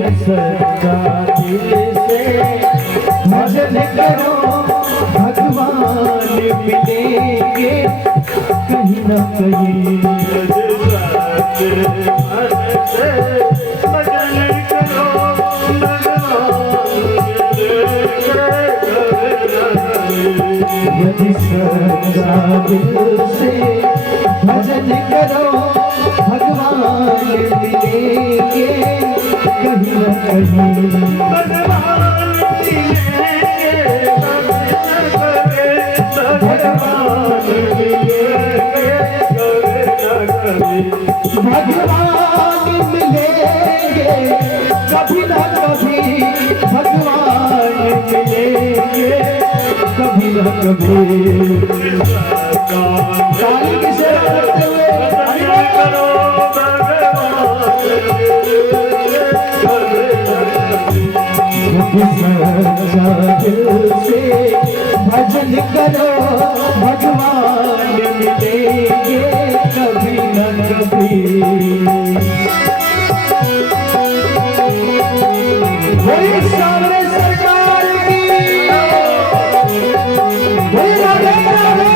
सच्चा दिल से भजन करो भगवान मिलेंगे कहीं न कहीं। यदि सच्चा दिल से भजन करो भगवान मिलेंगे कहीं न कहीं। भगवान मिलेंगे कभी न कभी, भगवान मिलेंगे कभी न कभी। काली की सेवा करते हुए दिल से भजन करो भगवान मिलेंगे कभी न कभी। बोलिए सामने सरकार की, बोलिए राधे राधे।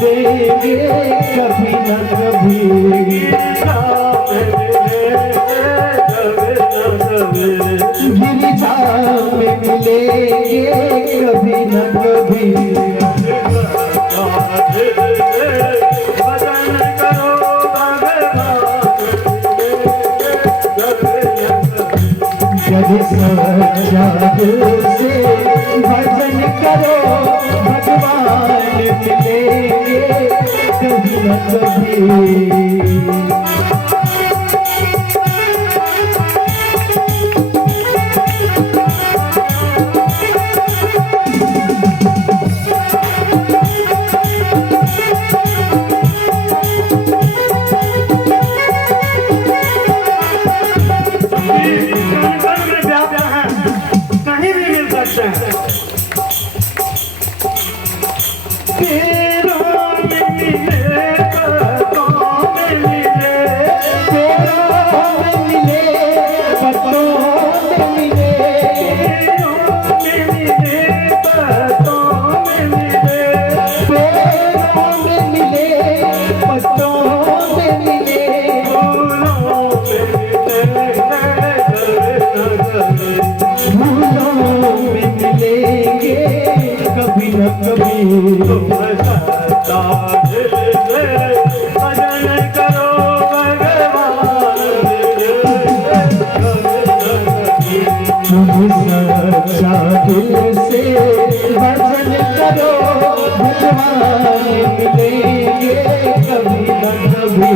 मिलेंगे कभी न कभी, गिरिजा में मिलेंगे कभी न कभी। यदि सच्चा दिल से भजन करो भगवान मिलेंगे कभी न कभी। सच्चा दिल से भजन करो भगवान मिलेंगे कभी न कभी।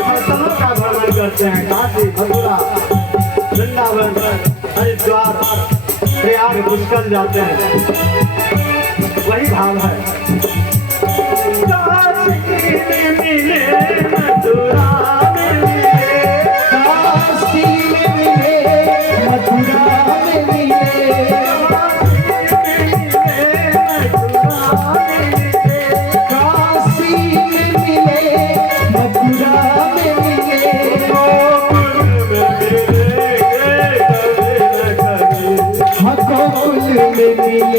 फसलों का भ्रमण करते हैं। काशी, मथुरा, वृंदावन, हरिद्वार, प्रयाग, पुष्कर जाते हैं। वही भाव है। काशी में मिले मथुरा में मिले, काशी में मिले मथुरा में मिले, मिले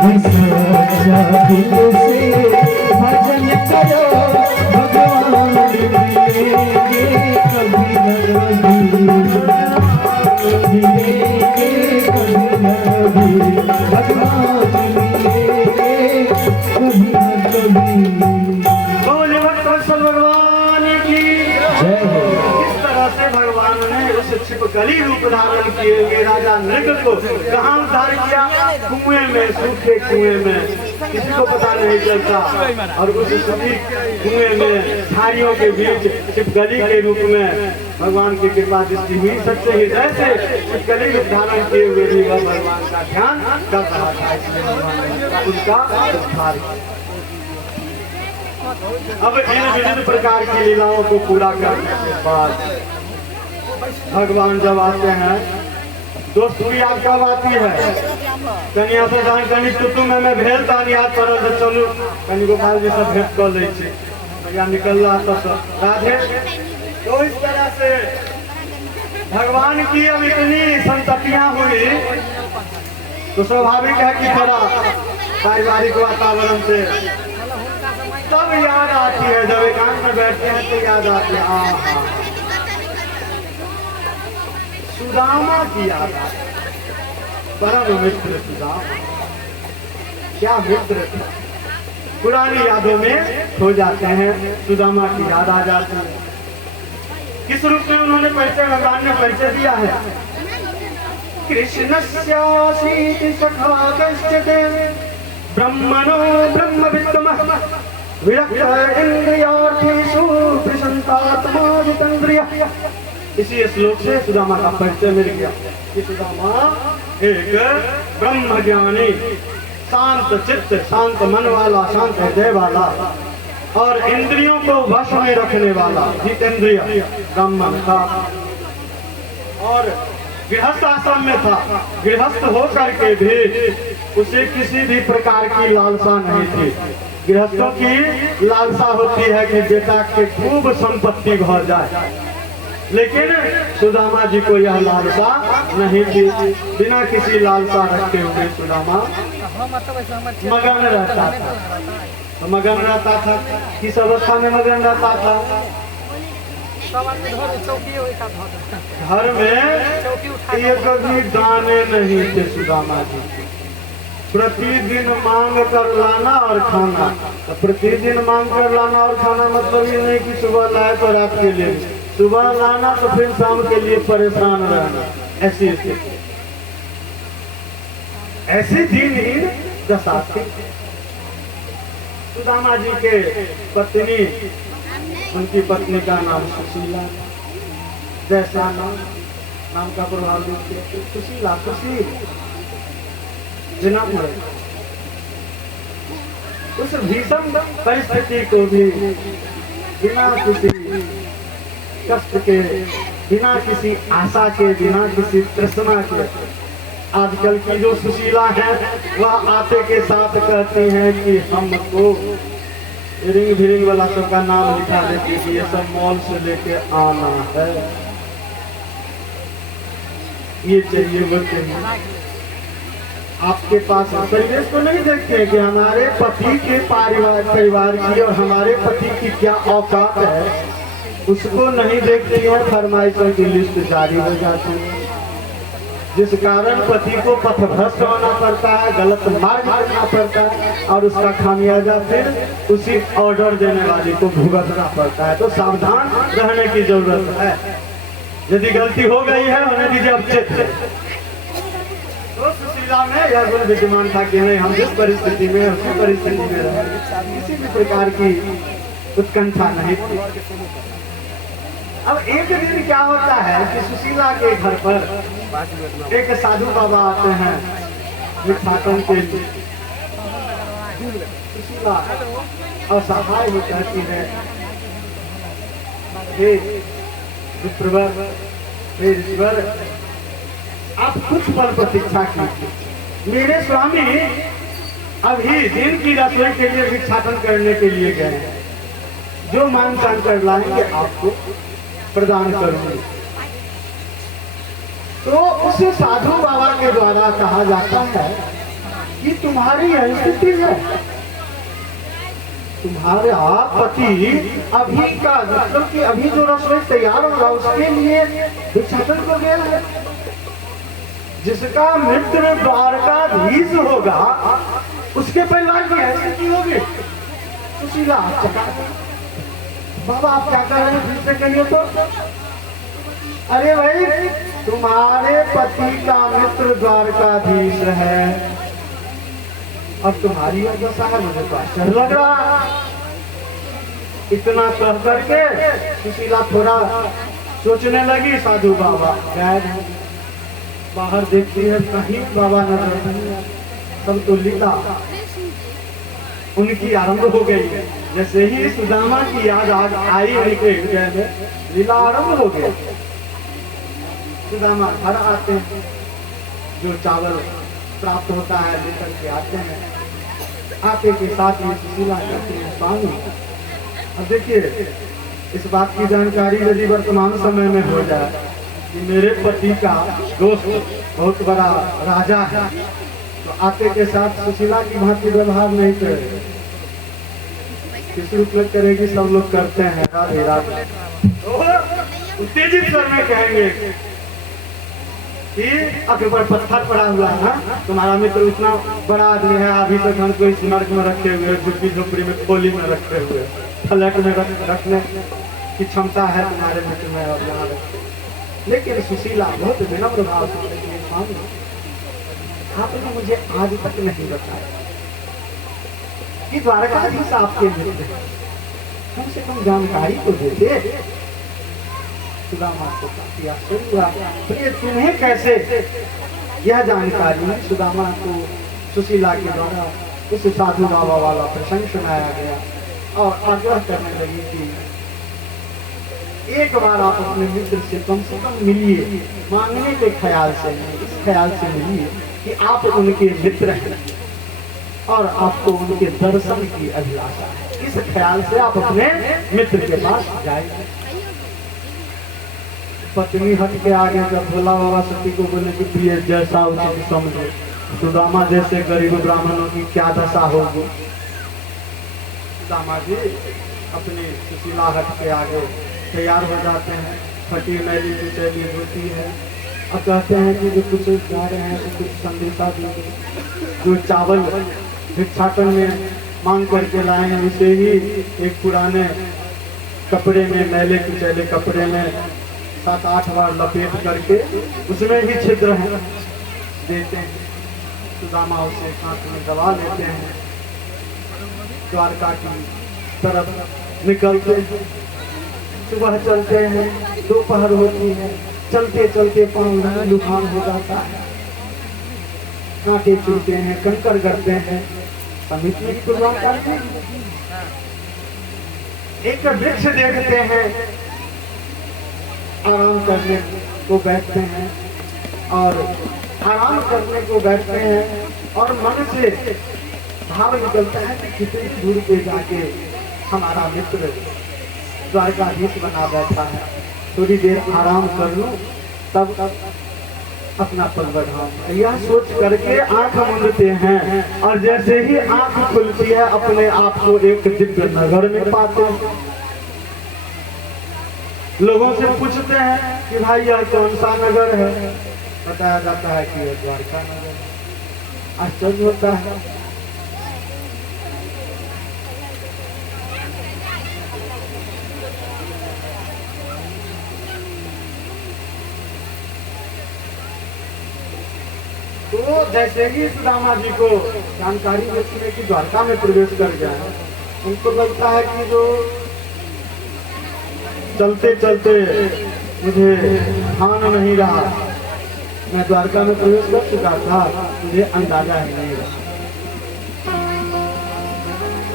सच्चा दिल से भजन करो भगवान मिलेंगे कभी न कभी मिलेंगे कभी न कभी भगवान मिलेंगे कभी न कभी। बोले भक्तवत्सल भगवान की जय हो। इस तरह से भगवान ने उस छिपकली रूप धारण किए हुए राजा नृग को कहाँ उद्धार किया? कुएं में, सूखे कुएं में, किसी को पता नहीं चलता। और उस सूखी कुएं में झाड़ियों के बीच छिपकली के रूप में भगवान की कृपा दृष्टि हुई। सच्चे हृदय से छिपकली रूप धारण किए हुए भी वह भगवान का ध्यान कर रहा था, इसलिए भगवान ने उनका उद्धार किया। अब इन विभिन्न प्रकार की लीलाओं को पूरा करने के बाद भगवान जब आते हैं, दोस्त की याद कब आती है? कनिया से जान कनी तुम मैं भेल तान याद पड़ल तो चलू कनी गोपाल जी से भेंट कर ले छी या निकल रहा तो राधे। तो इस तरह से भगवान की अब इतनी संततियां हुई तो स्वाभाविक है कि थोड़ा पारिवारिक वातावरण से तब याद आती है, जब एकांत में बैठते हैं तो याद आती है। सुदामा की याद आती है। परम मित्र सुदामा, क्या मित्र था। पुरानी यादों में खो जाते हैं, सुदामा की याद आ जाती है। किस रूप में उन्होंने परिचय, भगवान ने परिचय दिया है? कृष्णस्यासीति सखा कश्चित् ब्रह्मणो ब्रह्मविद्मः विरक्त इंद्रियार्थेषु प्रशांतात्मा जितेन्द्रियः। इसी श्लोक से सुदामा का परिचय मिल गया कि सुदामा एक ब्रह्म ज्ञानी, शांत चित्त, शांत मन वाला, शांत हृदय वाला और इंद्रियों को वश में रखने वाला जितेंद्रिय ब्राह्मण था। और गृहस्थ आश्रम में था। गृहस्थ होकर के भी उसे किसी भी प्रकार की लालसा नहीं थी। गृहस्थों की लालसा होती है कि बेटा के खूब संपत्ति भर जाए, लेकिन सुदामा जी को यह लालसा नहीं थी। बिना किसी लालसा रखते हुए सुदामा मगन रहता था। मगन रहता था, किस अवस्था में मगन रहता था? घर में एक भी दाने नहीं थे सुदामा जी के। प्रतिदिन मांग कर लाना और खाना। तो प्रतिदिन मांग कर लाना और खाना मतलब ये नहीं कि सुबह लाए तो रात के लिए, सुबह लाना तो फिर शाम के लिए परेशान रहना। ऐसी स्थिति, ऐसी दीनहीन दशा थी। सुदामा जी के पत्नी, उनकी पत्नी का नाम सुशीला, जैसा नाम का प्रभाव देखिए, सुशीला, सुशील जन्म। उस भीषण परिस्थिति को भी बिना किसी कष्ट के, बिना किसी आशा के, बिना किसी तृष्णा के, आजकल की जो सुशीला है वह आते के साथ कहती हैं कि हमको रिंग भिरिंग वाला सबका नाम लिखा देती कि ये सब मॉल से लेके आना है, ये चाहिए, वो चाहिए। आपके पास परिवेश को नहीं देखते कि हमारे पति के परिवार की और हमारे पति की क्या औकात है, उसको नहीं देखती है। फरमाइशों की लिस्ट जारी हो जाती है, जिस कारण पति को पथभ्रष्ट होना पड़ता है, गलत मार्ग करना पड़ता है और उसका खामियाजा फिर उसी ऑर्डर देने वाले को भुगतना पड़ता है। तो सावधान रहने की जरूरत है। यदि गलती हो गई है होने दीजिए, अब चित। तो सुशीला में यह गुण विद्यमान था कि नहीं, हम जिस परिस्थिति में, उसी परिस्थिति में रहे, किसी भी प्रकार की उत्कंठा नहीं थी। अब एक दिन क्या होता है कि सुशीला के घर पर एक साधु बाबा आते हैं भिक्षाटन के लिए। सुशीला असहाय हो कहती है, हे विप्रवर, हे ईश्वर, आप कुछ पल प्रतीक्षा कीजिए। मेरे स्वामी अभी दिन की रसोई के लिए भिक्षाटन करने के लिए गए हैं, जो मांग तांग कर लाएंगे आपको प्रदान करूंगी। तो उस साधु बाबा के द्वारा कहा जाता है कि तुम्हारी स्थिति है, तुम्हारे आप पति अभी का मतलब कि अभी जो रसोई तैयार होगा उसके लिए भिक्षाटन को गया है। जिसका मित्र द्वारकाधीश होगा उसके परिवार की स्थिति होगी। सुशीला बाबा आप क्या कर रहे हैं, फिर से कहिए तो। अरे भाई तुम्हारे पति का मित्र द्वारकाधीश है और तुम्हारी दशा है, मुझे तो आश्चर्य लग रहा। इतना कह करके सुशीला थोड़ा सोचने लगी। साधु बाबा गायब है, बाहर देखती है कहीं बाबा नजर नहीं आए। सब तो लीला उनकी आरंभ हो गई। जैसे ही सुदामा की याद आज आई उनके हृदय में, लीला आरंभ हो गया। सुदामा घर आते हैं, जो चावल प्राप्त होता है लेकर के आते हैं। आते के साथ में सुशीला कहती है स्वामी। अब देखिए इस बात की जानकारी यदि वर्तमान समय में हो जाए कि मेरे पति का दोस्त बहुत बड़ा राजा है, तो आते के साथ सुशीला की भांति व्यवहार नहीं करेगी। किस रूप में करेगी, सब लोग करते हैं राधे राधे। तो उत्तेजित स्वर में कहेंगे कि अकबर पत्थर पड़ा हुआ है, तुम्हारा मित्र उतना बड़ा आदमी है, अभी तक हम कोई स्मारक में रखे हुए, झुग्गी झोपड़ी में खोली में रखे हुए, फ्लैट में रखने की क्षमता है तुम्हारे मित्र में और यहाँ रखे। लेकिन सुशीला बहुत विनम्र भाव से आपने मुझे आज तक नहीं बताया कि द्वारकाधीश आपके मित्र हैं, कम से कम जानकारी तो देते। सुदामा को काफी आश्चर्य हुआ, प्रिय तुम्हें कैसे यह जानकारी। सुदामा को सुशीला के द्वारा उस साधु बाबा वाला प्रसंग सुनाया गया और आग्रह करने लगी कि एक बार आप अपने मित्र से कम मिलिए, मांगने के ख्याल से नहीं, इस ख्याल से मिलिए कि आप उनके मित्र हैं और आपको उनके दर्शन की अभिलाषा है। इस ख्याल से आप अपने मित्र के पास जाइए। पत्नी हट के आगे जब भोला बाबा सती को बोले कि प्रिय जैसा उचित समझो, सुदामा जैसे गरीब ब्राह्मणों की क्या दशा होगी। सुदामा जी अपनी सुशीला हट के आगे तैयार हो जाते हैं, फटी मैली कुचैली होती है। अब कहते हैं कि जो कुछ जा रहे हैं तो कुछ संदेशा देंगे, जो चावल भिक्षाटन में मांग करके लाए हैं उसे ही एक पुराने कपड़े में, मैले कुचैले कपड़े में 7-8 बार लपेट करके उसमें ही छिद्र है देते हैं। सुदामा उसे हाथ में दबा लेते हैं, द्वारका की तरफ निकलते हैं। सुबह चलते हैं, दोपहर होती है, चलते चलते पाँव लुभान हो जाता है, कांटे चुनते हैं, कंकर करते हैं। समिति की तुलना करते हैं, एक वृक्ष देखते हैं, आराम करने को बैठते हैं और आराम करने को बैठते हैं और मन से भाव निकलता है कि कितनी दूर पे जाके हमारा मित्र द्वारकाधीश बना बैठा है, थोड़ी देर आराम कर लूं तब अपना पल बढ़ाऊं। यह सोच करके आंख मूंदते हैं और जैसे ही आंख खुलती है अपने आप को एक दिव्य नगर में पाते हैं। लोगों से पूछते हैं कि भाई यह कौन सा नगर है, बताया जाता है कि यह द्वारका नगर है। आश्चर्य होता है। तो जैसे ही सुदामा जी को जानकारी मिलती है कि द्वारका में प्रवेश कर गया है, उनको लगता है कि जो चलते चलते मुझे ध्यान नहीं रहा, मैं द्वारका में प्रवेश कर चुका था, मुझे अंदाजा ही नहीं रहा।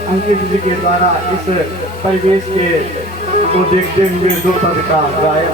अंकित जी के द्वारा इस परिवेश के को देखते हुए 2 पद का गायन